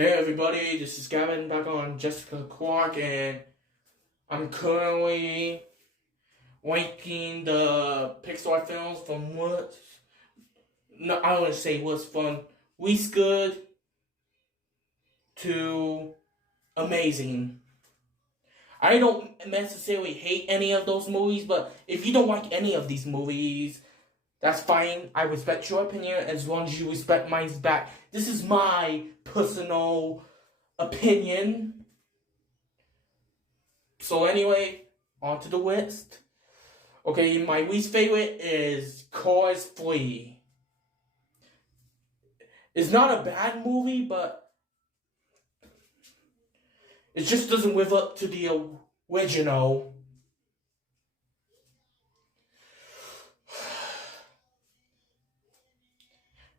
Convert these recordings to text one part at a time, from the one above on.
Hey everybody, this is Gavin back on Jessica Clark, and I'm currently ranking the Pixar films from I don't want to say what's from least good to amazing. I don't necessarily hate any of those movies, but if you don't like any of these movies, that's fine. I respect your opinion as long as you respect mine back. This is my personal opinion. So anyway, on to the list. Okay, my least favorite is Cars 3. It's not a bad movie, but it just doesn't live up to the original.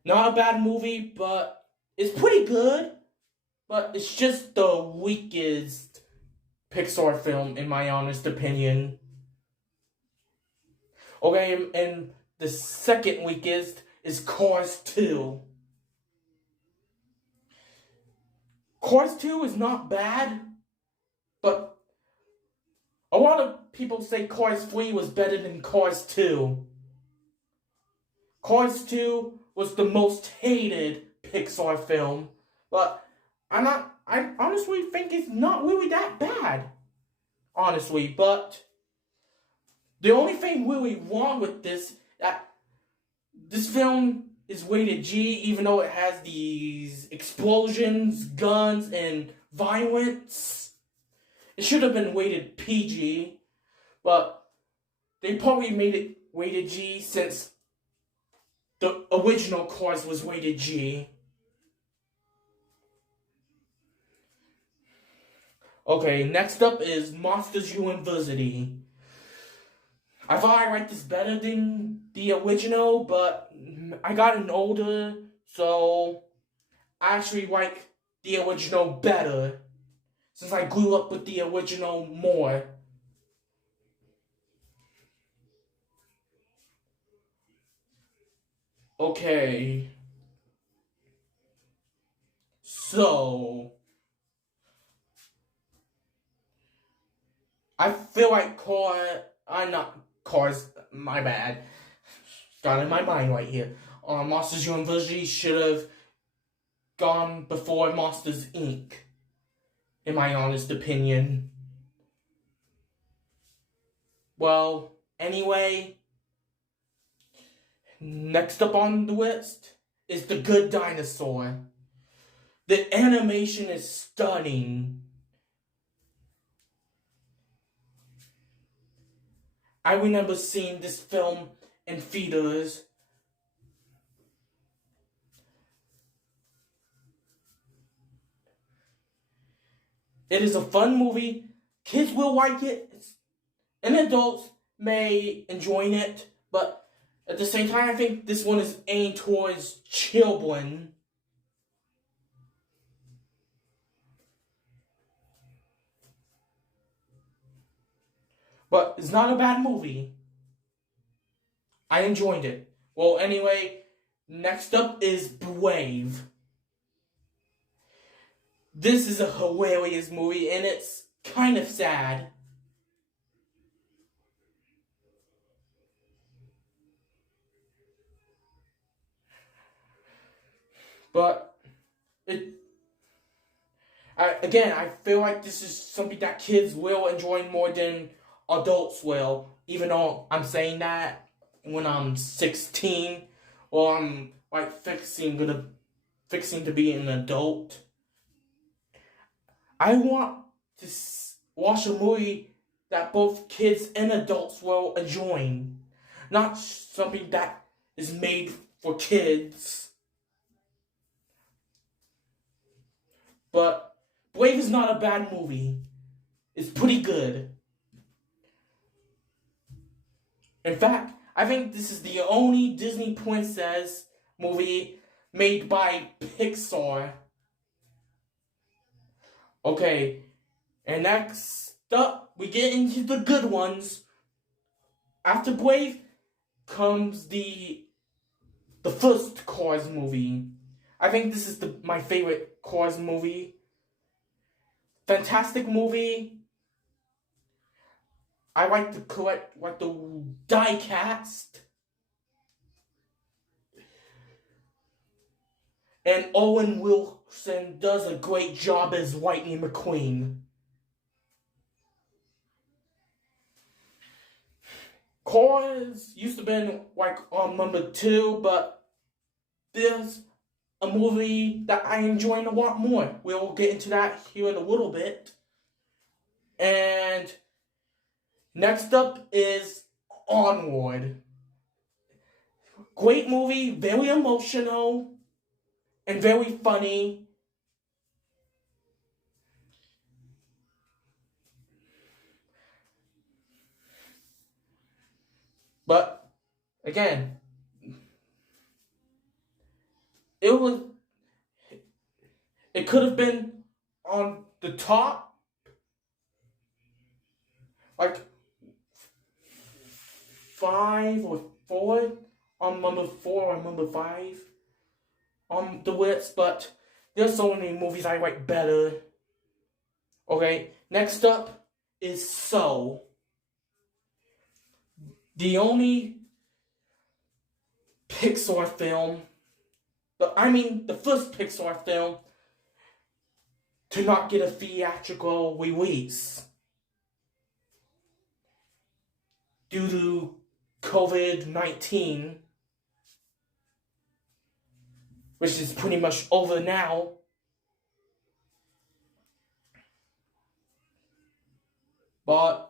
Not a bad movie, but it's pretty good. But it's just the weakest Pixar film, in my honest opinion. Okay, and the second weakest is Cars 2. Cars 2 is not bad, but a lot of people say Cars 3 was better than Cars 2. Cars 2 was the most hated Pixar film, but I honestly think it's not really that bad. Honestly, but the only thing really wrong with this, that this film is rated G, even though it has these explosions, guns, and violence. It should have been rated PG, but they probably made it rated G since the original Cars was rated G. Okay, next up is Monsters University. I thought I liked this better than the original, but I gotten older, so I actually like the original better, since I grew up with the original more. Okay. So, I feel like Cars, my bad. Got in my mind right here. Monsters University should have gone before Monsters Inc., in my honest opinion. Well, anyway, next up on the list is The Good Dinosaur. The animation is stunning. I remember seeing this film in theaters. It is a fun movie. Kids will like it, and adults may enjoy it, but at the same time, I think this one is aimed towards children. But it's not a bad movie. I enjoyed it. Well, anyway, next up is Brave. This is a hilarious movie, and it's kind of sad. But I feel like this is something that kids will enjoy more than adults will. Even though I'm saying that when I'm 16, or I'm like fixing to be an adult. I want to watch a movie that both kids and adults will enjoy, not something that is made for kids. But Brave is not a bad movie. It's pretty good. In fact, I think this is the only Disney princess movie made by Pixar. Okay, and next up, we get into the good ones. After Brave comes the first Cars movie. I think this is my favorite Cars movie. Fantastic movie. I like the die cast. And Owen Wilson does a great job as Lightning McQueen. Cars used to be like on number 2, but there's a movie that I enjoy a lot more. We'll get into that here in a little bit. And next up is Onward. Great movie, very emotional, and very funny. But again, it could have been on the top, like 5 or 4, on number 4 or number 5 on the list, but there's so many movies I like better. Okay, next up is Soul. The only Pixar film, the first Pixar film to not get a theatrical release due to COVID-19, which is pretty much over now. But,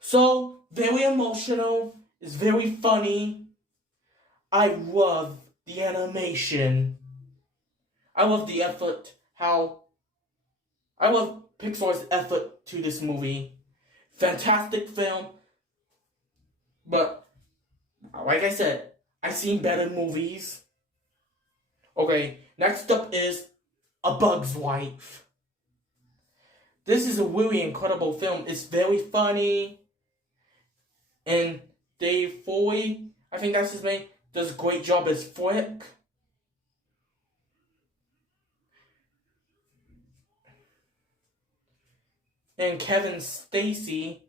so, very emotional, it's very funny. I love the animation. I love the effort, I love Pixar's effort to this movie. Fantastic film, but, like I said, I've seen better movies. Okay, next up is A Bug's Life. This is a really incredible film. It's very funny. And Dave Foley, I think that's his name, does a great job as Flick. And Kevin Spacey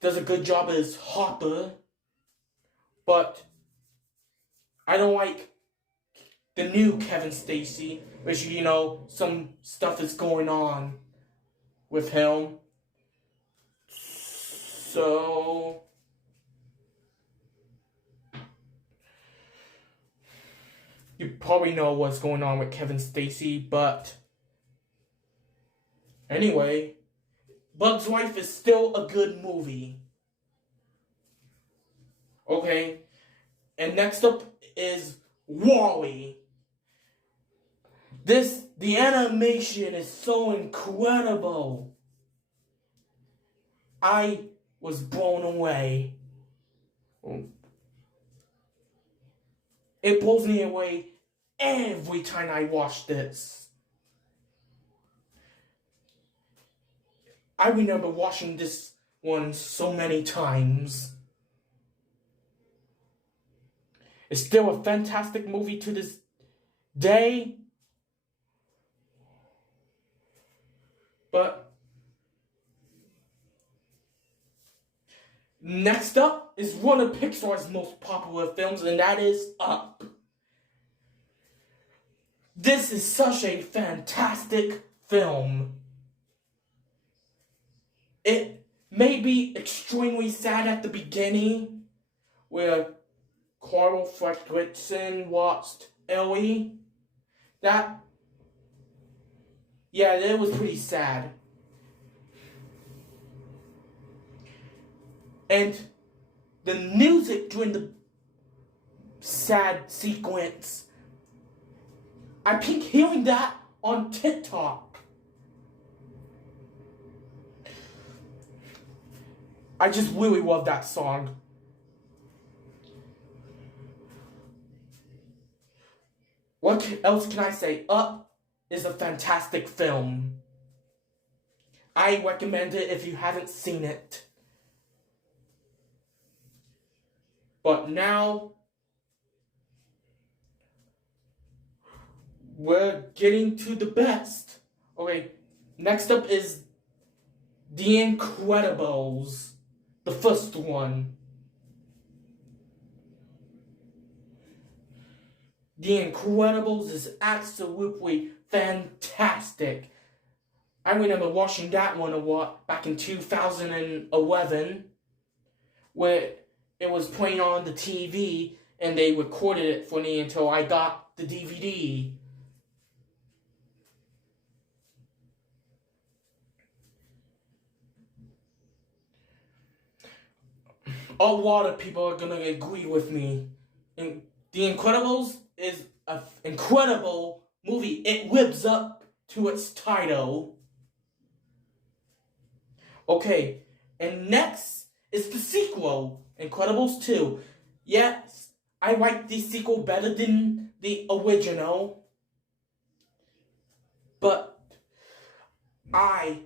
does a good job as Hopper. But I don't like the new Kevin Spacey, which, some stuff is going on with him. So, you probably know what's going on with Kevin Spacey, but anyway, Bug's Life is still a good movie. Okay, and next up is WALL-E. The animation is so incredible. I was blown away. It blows me away every time I watch this. I remember watching this one so many times. It's still a fantastic movie to this day. But next up is one of Pixar's most popular films, and that is Up. This is such a fantastic film. It may be extremely sad at the beginning, where Carl Fredricksen lost Ellie. It was pretty sad. And the music during the sad sequence, I keep hearing that on TikTok. I just really love that song. What else can I say? Up is a fantastic film. I recommend it if you haven't seen it. But now, we're getting to the best. Okay, next up is The Incredibles, the first one. The Incredibles is absolutely fantastic. I remember watching that one back in 2011, where it was playing on the TV and they recorded it for me until I got the DVD. A lot of people are gonna agree with me. And The Incredibles is an incredible movie. It lives up to its title. Okay, and next is the sequel, Incredibles 2. Yes, I like the sequel better than the original, but I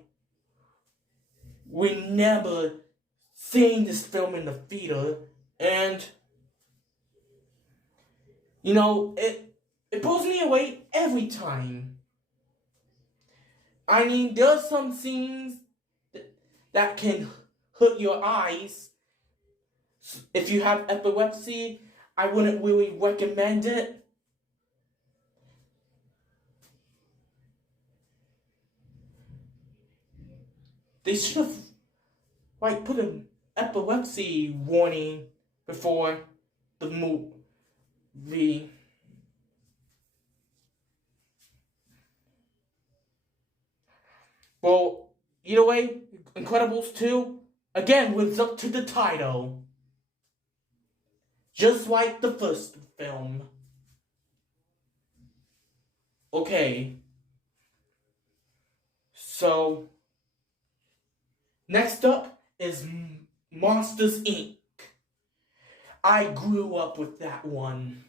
remember seeing this film in the theater, and it pulls me away every time. I mean, there's some scenes that can hurt your eyes. If you have epilepsy, I wouldn't really recommend it. They should have put an epilepsy warning before the movie. Well, either way, Incredibles 2 again lives up to the title. Just like the first film. Okay. So, next up is Monsters, Inc. I grew up with that one.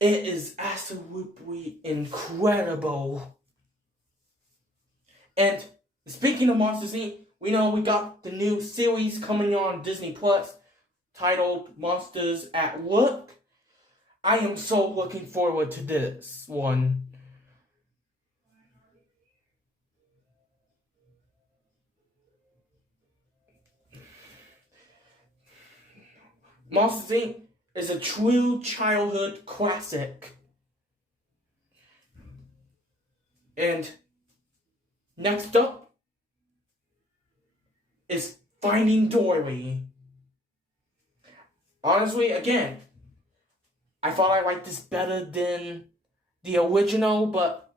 It is absolutely incredible. And speaking of Monsters, Inc., we got the new series coming on Disney Plus titled Monsters at Work. I am so looking forward to this one. Monsters, Inc. is a true childhood classic. And next up is Finding Dory. Honestly, again, I thought I liked this better than the original, but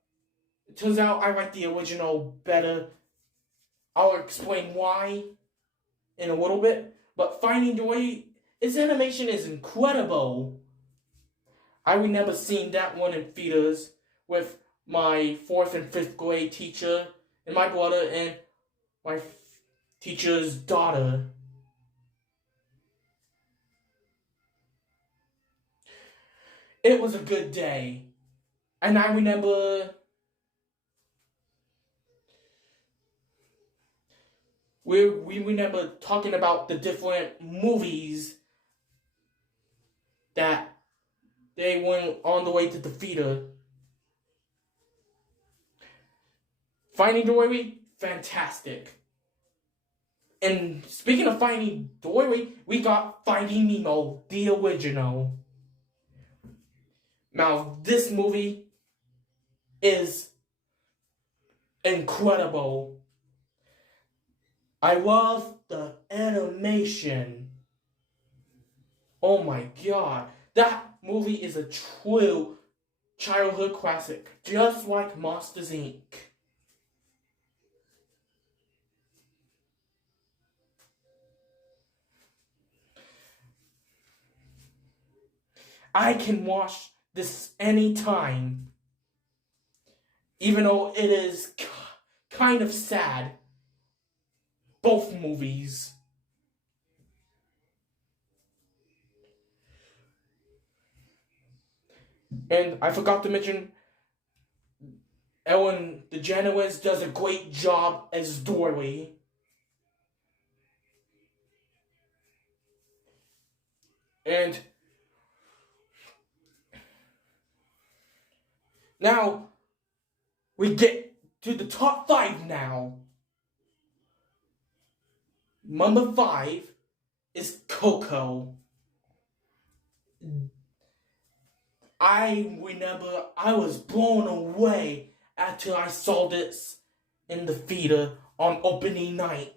it turns out I like the original better. I'll explain why in a little bit. But Finding Dory, its animation is incredible. I remember seeing that one in theaters with my 4th and 5th grade teacher and my brother and my teacher's daughter. It was a good day. And I remember we remember talking about the different movies that they went on the way to the theater. Finding Dory, fantastic. And speaking of Finding Dory, we got Finding Nemo, the original. Now, this movie is incredible. I love the animation. Oh my god. That movie is a true childhood classic, just like Monsters, Inc. I can watch this anytime, even though it is kind of sad. Both movies. And I forgot to mention, Ellen DeGeneres does a great job as Dory. And Now, we get to the top 5 now. Number 5 is COCO. I remember I was blown away after I saw this in the theater on opening night.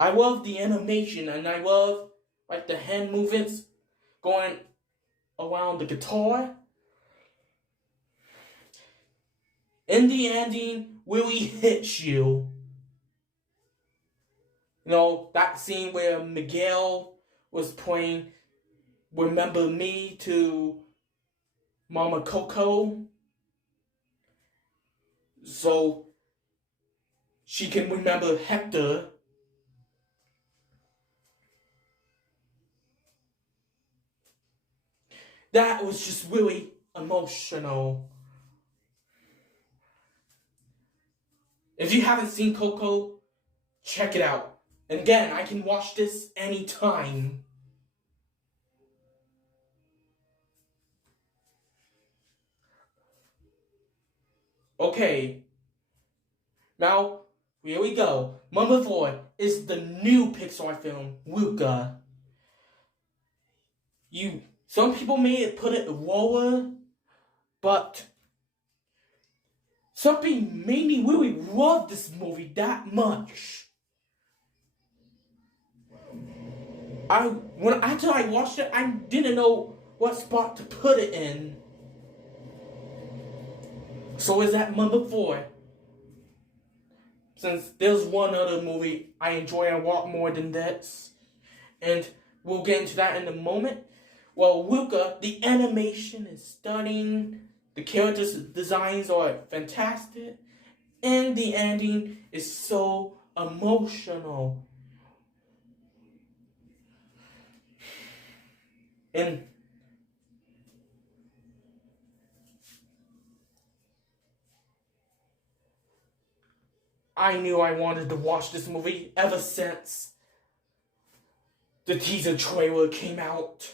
I love the animation and I love like the hand movements going around the guitar. In the ending, really hits you. You know, that scene where Miguel was playing Remember Me to Mama Coco, so she can remember Hector. That was just really emotional. If you haven't seen COCO, check it out. And again, I can watch this anytime. Okay, now here we go. Number 4 is the new Pixar film, LUCA. Some people may put it lower, but something made me really love this movie that much. After I watched it, I didn't know what spot to put it in. So is that number 4? Since there's one other movie I enjoy a lot more than this, and we'll get into that in a moment. Well, LUCA, the animation is stunning, the characters' designs are fantastic, and the ending is so emotional. And I knew I wanted to watch this movie ever since the teaser trailer came out.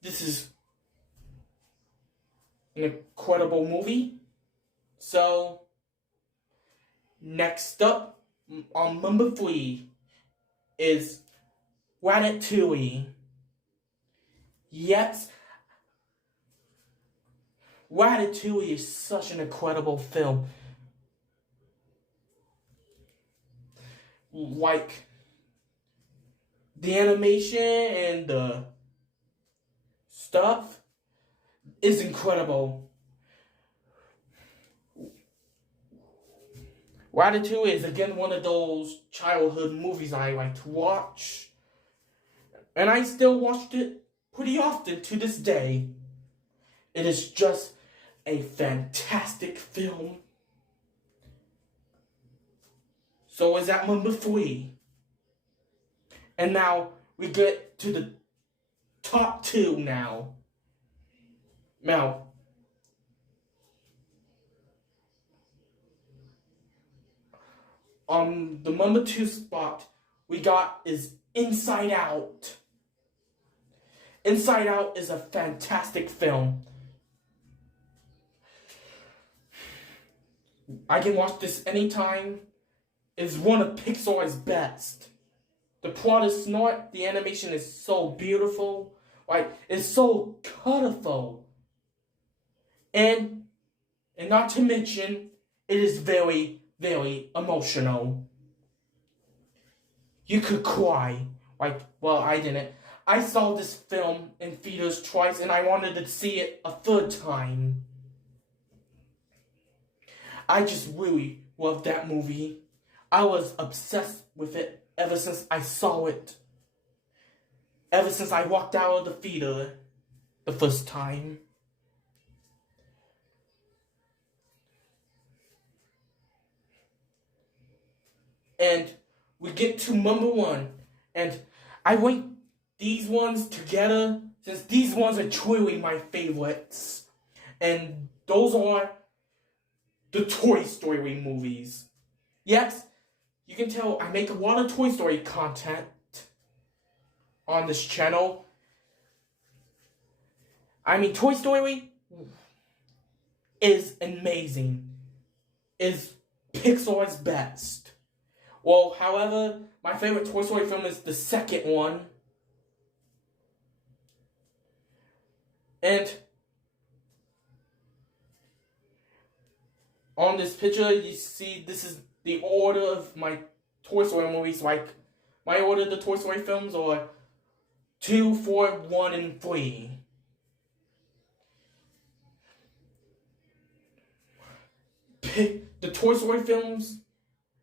This is an incredible movie. So, next up, on number 3, is Ratatouille. Yes, Ratatouille is such an incredible film. Like, the animation and the stuff is incredible. Ratatouille is again one of those childhood movies I like to watch. And I still watched it pretty often to this day. It is just a fantastic film. So is that number 3? And now we get to the top 2 now. Now, on the number 2 spot we got is Inside Out. Inside Out is a fantastic film. I can watch this anytime. It's one of Pixar's best. The plot is smart, the animation is so beautiful, like it's so colorful. And not to mention, it is very, very emotional. You could cry. Well, I didn't. I saw this film in theaters twice and I wanted to see it a third time. I just really loved that movie. I was obsessed with it ever since I saw it. Ever since I walked out of the theater the first time. And we get to number 1. And I ranked these ones together since these ones are truly my favorites. And those are the Toy Story movies. Yes, you can tell I make a lot of Toy Story content on this channel. I mean, Toy Story is amazing. Is Pixar's best. Well, however, my favorite Toy Story film is the second one. And on this picture, you see this is the order of my Toy Story movies. Like, my order of the Toy Story films are 2, 4, 1, and 3. The Toy Story films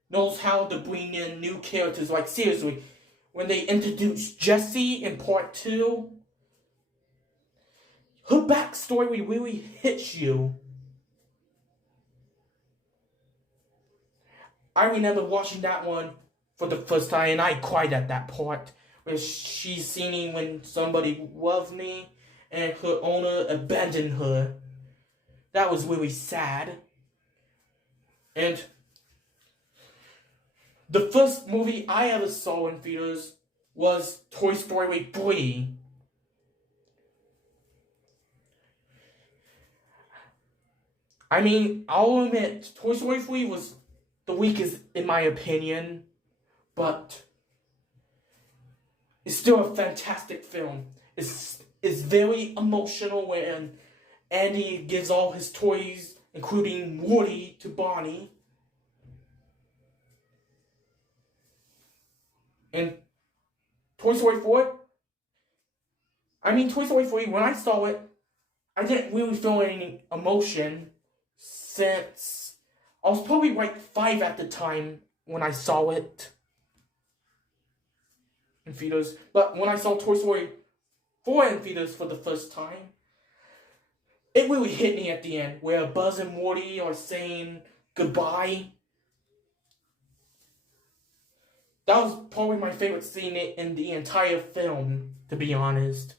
knows how to bring in new characters. Like, seriously, when they introduced Jessie in part 2, her backstory really hits you. I remember watching that one for the first time, and I cried at that part where she's singing when somebody loves me and her owner abandoned her. That was really sad. And the first movie I ever saw in theaters was Toy Story 3. I mean, I'll admit, Toy Story 3 was the weakest in my opinion, but it's still a fantastic film. It's very emotional when Andy gives all his toys, including Woody, to Bonnie. And Toy Story 4, Toy Story 3, when I saw it, I didn't really feel any emotion since I was probably like 5 at the time when I saw it in theaters. But when I saw Toy Story 4 in theaters for the first time, it really hit me at the end, where Buzz and Woody are saying goodbye. That was probably my favorite scene in the entire film, to be honest.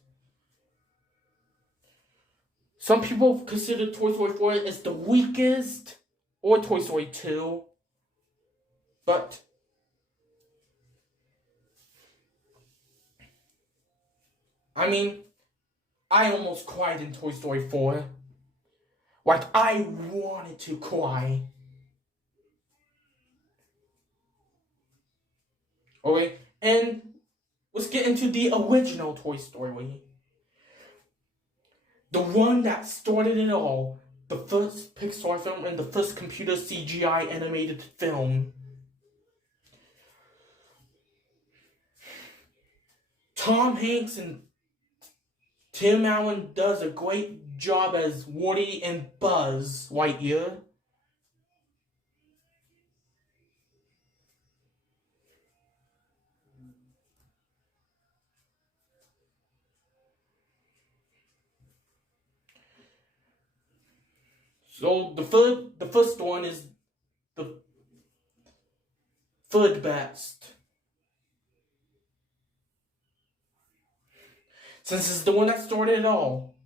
Some people consider Toy Story 4 as the weakest, or Toy Story 2. But I almost cried in Toy Story 4. Like, I wanted to cry. Okay, and let's get into the original Toy Story. The one that started it all. The first Pixar film and the first computer CGI animated film. Tom Hanks and Tim Allen does a great job as Woody and Buzz Lightyear. So the first one is the third best. Since it's the one that started it all.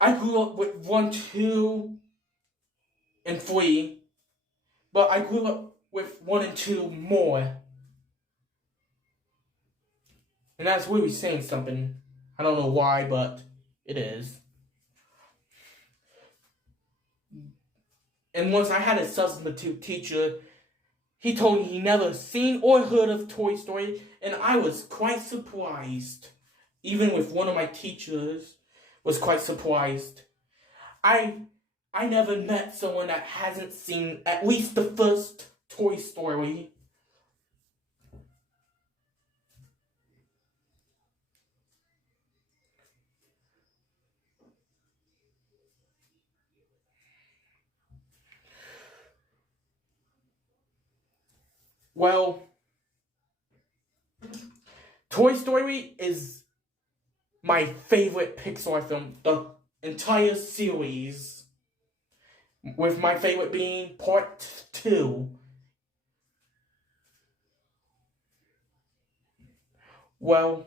I grew up with 1, 2, and 3, but I grew up with 1 and 2 more. And that's really saying something. I don't know why, but it is. And once I had a substitute teacher, he told me he never seen or heard of Toy Story, and I was quite surprised. Even with one of my teachers was quite surprised. I never met someone that hasn't seen at least the first Toy Story. Well, Toy Story is my favorite Pixar film, the entire series. With my favorite being part 2. Well,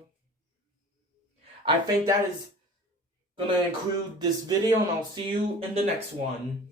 I think that is gonna conclude this video, and I'll see you in the next one.